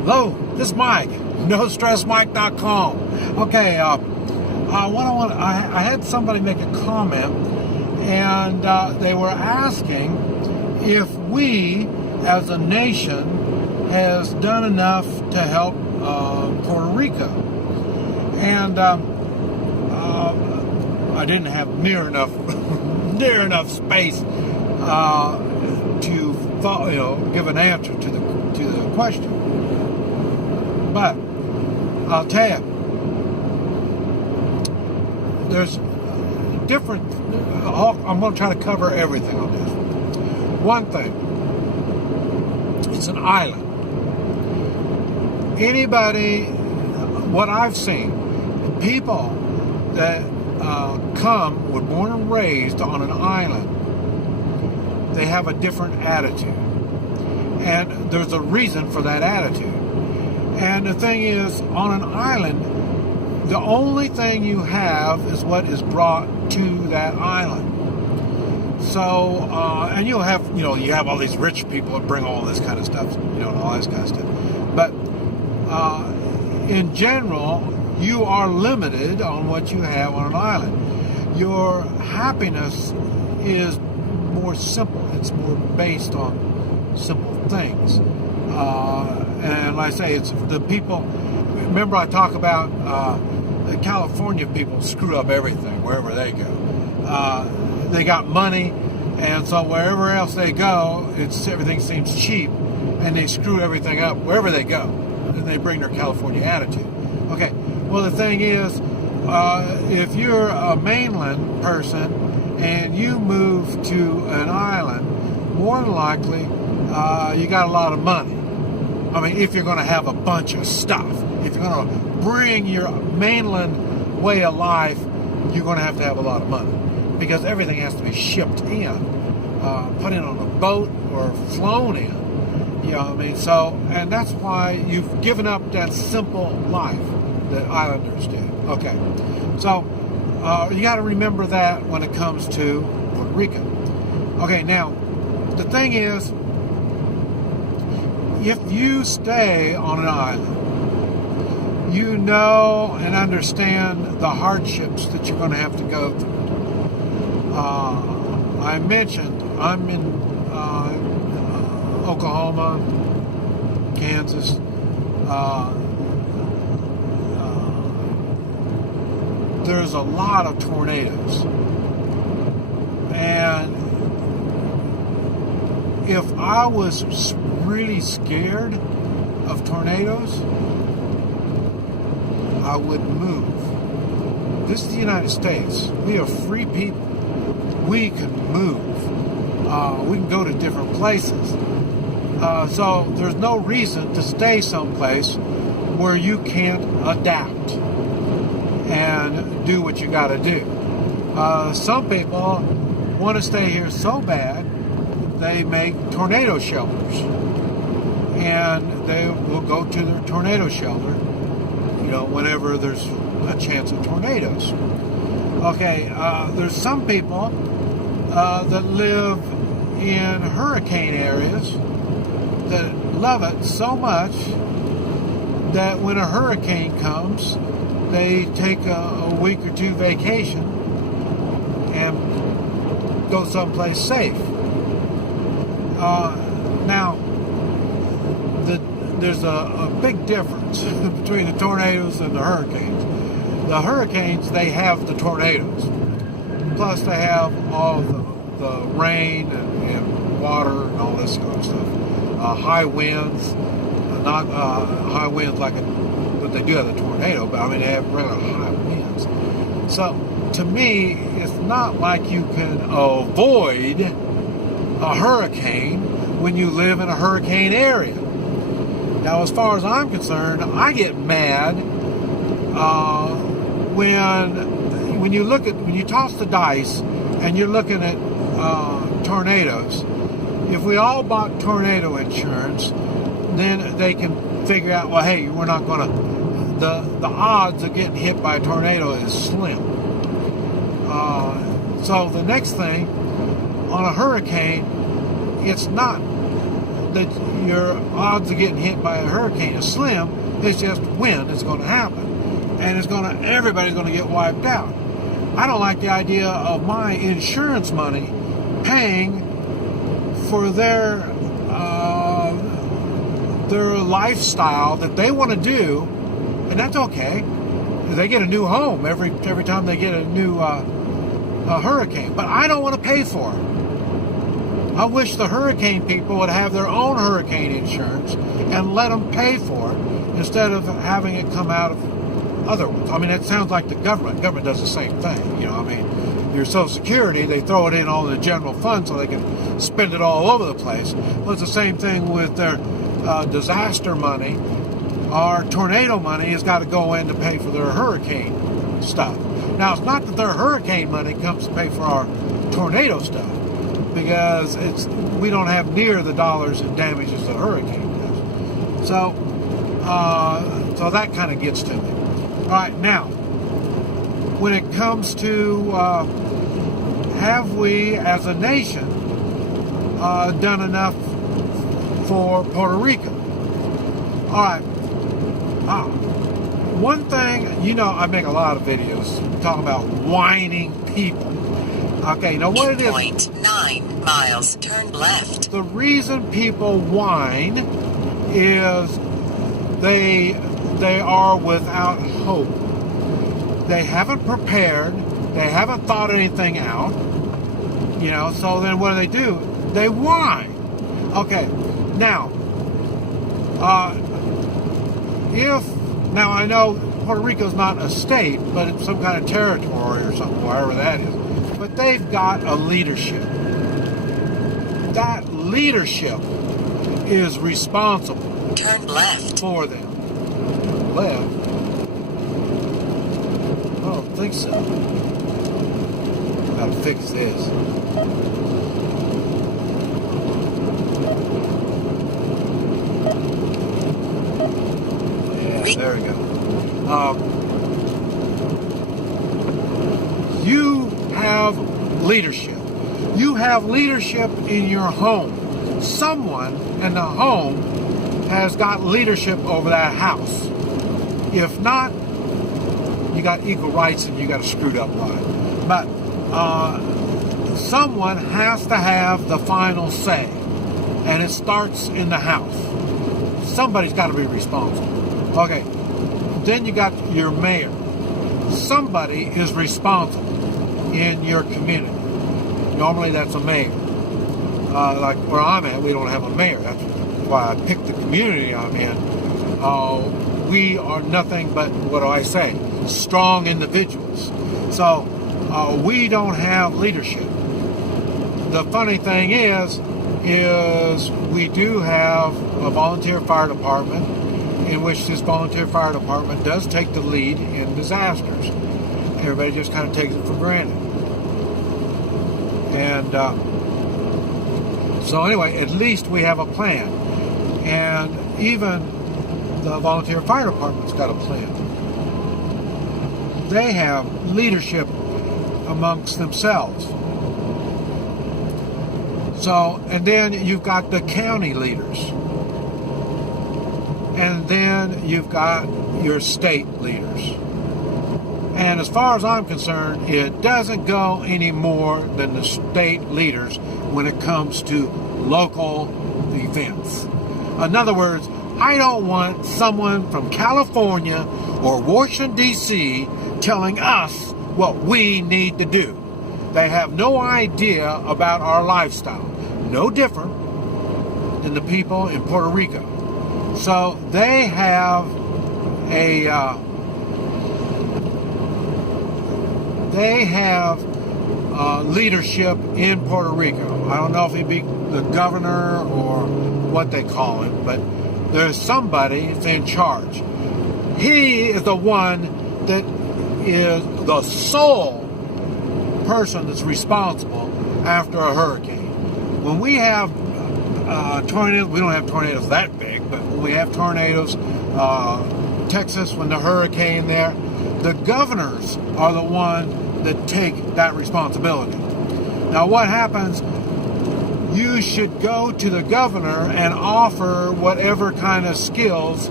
Hello, this is Mike, NoStressMike.com. Okay, I had somebody make a comment, and they were asking if we, as a nation, has done enough to help Puerto Rico. And I didn't have near enough space to give an answer to the question. But I'll tell you, there's different. I'm going to try to cover everything on this. One thing, it's an island. Anybody, what I've seen, people that were born and raised on an island, they have a different attitude. And there's a reason for that attitude. And the thing is, on an island, the only thing you have is what is brought to that island. So, and you have all these rich people that bring all this kind of stuff, and all this kind of stuff. But in general, you are limited on what you have on an island. Your happiness is more simple. It's more based on simple things. And like I say, it's the people. Remember, I talk about the California people screw up everything wherever they go. They got money, and so wherever else they go, everything seems cheap, and they screw everything up wherever they go. And they bring their California attitude. Okay. Well, the thing is, if you're a mainland person and you move to an island, more than likely you got a lot of money. I mean, if you're going to have a bunch of stuff, if you're going to bring your mainland way of life, you're going to have a lot of money, because everything has to be shipped in, put in on a boat or flown in. You know what I mean? So, and that's why you've given up that simple life that islanders do. Okay, so you got to remember that when it comes to Puerto Rico. Okay, now the thing is, if you stay on an island, you know and understand the hardships that you're going to have to go through. I mentioned I'm in Oklahoma, Kansas. There's a lot of tornadoes, and if I was really scared of tornadoes, I would move. This is the United States. We are free people. We can move. We can go to different places. So there's no reason to stay someplace where you can't adapt and do what you got to do. Some people want to stay here so bad, they make tornado shelters, and they will go to their tornado shelter, whenever there's a chance of tornadoes. Okay, there's some people that live in hurricane areas that love it so much that when a hurricane comes, they take a week or two vacation and go someplace safe. Now, there's a big difference between the tornadoes and the hurricanes. The hurricanes, they have the tornadoes. Plus, they have all the rain and water and all this kind of stuff. High winds, not high winds like but they do have a tornado, but I mean, they have rather high winds. So, to me, it's not like you can avoid a hurricane when you live in a hurricane area. Now, as far as I'm concerned, I get mad when you toss the dice and you're looking at tornadoes. If we all bought tornado insurance, then they can figure out, well, hey, we're not going to. The odds of getting hit by a tornado is slim. So the next thing, on a hurricane, it's not that your odds of getting hit by a hurricane is slim. It's just when it's going to happen, and everybody's going to get wiped out. I don't like the idea of my insurance money paying for their lifestyle that they want to do, and that's okay. They get a new home every time they get a new hurricane, but I don't want to pay for it. I wish the hurricane people would have their own hurricane insurance and let them pay for it instead of having it come out of other ones. I mean, it sounds like the government. Government does the same thing. I mean, your Social Security, they throw it in all the general fund so they can spend it all over the place. Well, it's the same thing with their disaster money. Our tornado money has got to go in to pay for their hurricane stuff. Now, it's not that their hurricane money comes to pay for our tornado stuff, because we don't have near the dollars in damages the hurricane does. So that kind of gets to me. All right, now, when it comes to have we as a nation done enough for Puerto Rico? All right. One thing, I make a lot of videos talking about whining people. Okay, now what it is... 8.9 miles, turn left. The reason people whine is they are without hope. They haven't prepared. They haven't thought anything out. So then what do? They whine. Okay, now, now I know Puerto Rico's not a state, but it's some kind of territory or something, wherever that is. But they've got a leadership. That leadership is responsible. Turn left. For them. Left? I don't think so. Gotta fix this. Yeah, there we go. You have leadership. You have leadership in your home. Someone in the home has got leadership over that house. If not, you got equal rights and you got a screwed up life. But someone has to have the final say, and it starts in the house. Somebody's got to be responsible. Okay, then you got your mayor. Somebody is responsible in your community. Normally that's a mayor. Like where I'm at, we don't have a mayor. That's why I picked the community I'm in. We are nothing but, what do I say, strong individuals. So we don't have leadership. The funny thing is we do have a volunteer fire department, in which this volunteer fire department does take the lead in disasters. Everybody just kind of takes it for granted. And so anyway, at least we have a plan. And even the volunteer fire department's got a plan. They have leadership amongst themselves. So, and then you've got the county leaders. And then you've got your state leaders. And as far as I'm concerned, it doesn't go any more than the state leaders when it comes to local events. In other words, I don't want someone from California or Washington, D.C. telling us what we need to do. They have no idea about our lifestyle. No different than the people in Puerto Rico. So they have leadership in Puerto Rico. I don't know if he'd be the governor or what they call him, but there's somebody that's in charge. He is the one that is the sole person that's responsible after a hurricane. When we have tornadoes, we don't have tornadoes that big, but when we have tornadoes, Texas, when the hurricane there, the governors are the one that take that responsibility. Now what happens, you should go to the governor and offer whatever kind of skills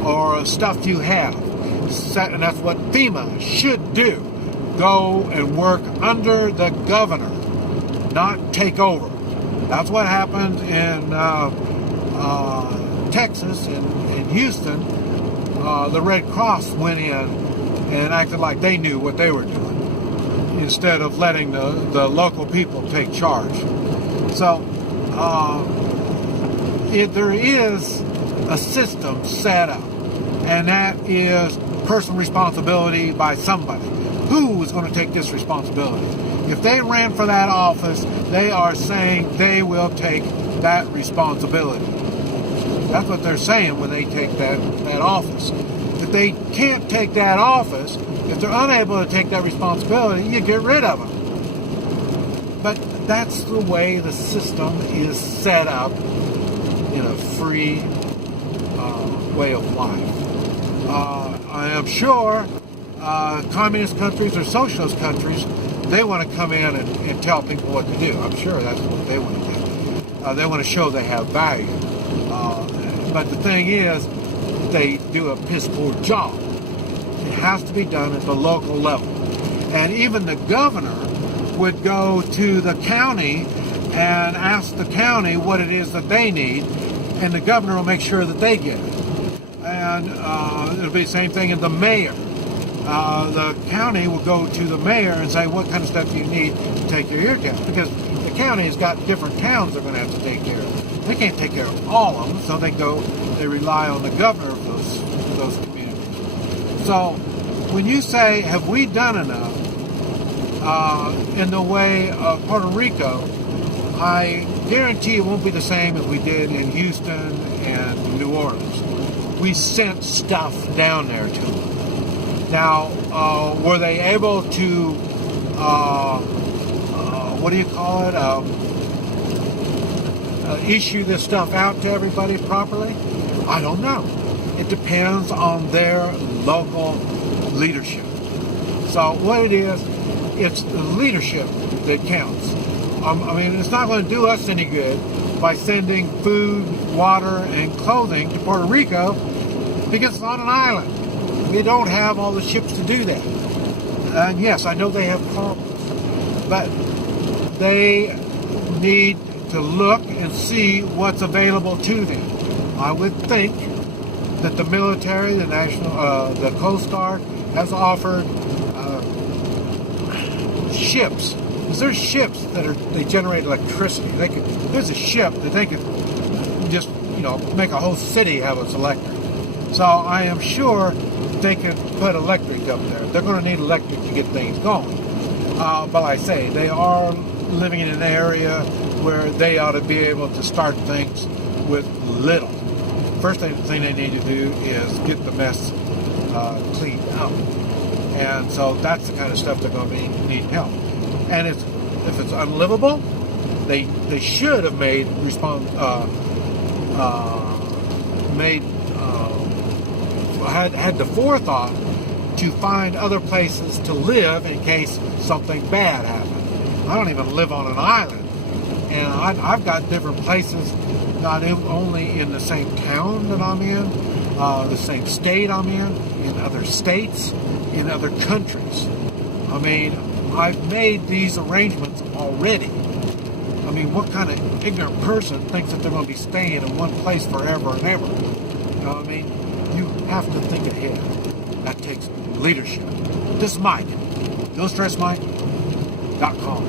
or stuff you have. And that's what FEMA should do. Go and work under the governor, not take over. That's what happened in Texas, in Houston. The Red Cross went in and acted like they knew what they were doing instead of letting the local people take charge. So there is a system set up, and that is personal responsibility by somebody. Who is going to take this responsibility? If they ran for that office, they are saying they will take that responsibility. That's what they're saying when they take that office. If they can't take that office, if they're unable to take that responsibility, you get rid of them. But that's the way the system is set up in a free way of life. I am sure communist countries or socialist countries, they want to come in and tell people what to do. I'm sure that's what they want to do. They want to show they have value. But the thing is, they do a piss poor job. It has to be done at the local level. And even the governor would go to the county and ask the county what it is that they need, and the governor will make sure that they get it. And it'll be the same thing in the mayor. The county will go to the mayor and say, what kind of stuff do you need to take care of your town? Because the county has got different towns they're going to have to take care of. They can't take care of all of them, so they rely on the governor of those communities. So when you say, have we done enough in the way of Puerto Rico, I guarantee it won't be the same as we did in Houston and New Orleans. We sent stuff down there to them. Now, were they able to, what do you call it, issue this stuff out to everybody properly? I don't know. It depends on their local leadership. So what it is, it's the leadership that counts. I mean, it's not going to do us any good by sending food, water, and clothing to Puerto Rico because it's on an island. They don't have all the ships to do that. And yes, I know they have problems, but they need to look and see what's available to them. I would think that the military, the the Coast Guard, has offered ships. Because there's ships that they generate electricity. There's a ship that they could just make a whole city have its electric. So I am sure they could put electric up there. They're going to need electric to get things going. But like I say, they are living in an area where they ought to be able to start things with little. First thing they need to do is get the mess cleaned out. And so that's the kind of stuff they're going to need help. And if it's unlivable, they should have had the forethought to find other places to live in case something bad happened. I don't even live on an island, and I've got different places, not only in the same town that I'm in, the same state I'm in other states, in other countries. I mean, I've made these arrangements already. I mean, what kind of ignorant person thinks that they're going to be staying in one place forever and ever? You know what I mean? You have to think ahead. That takes leadership. This is Mike. NoStressMike.com.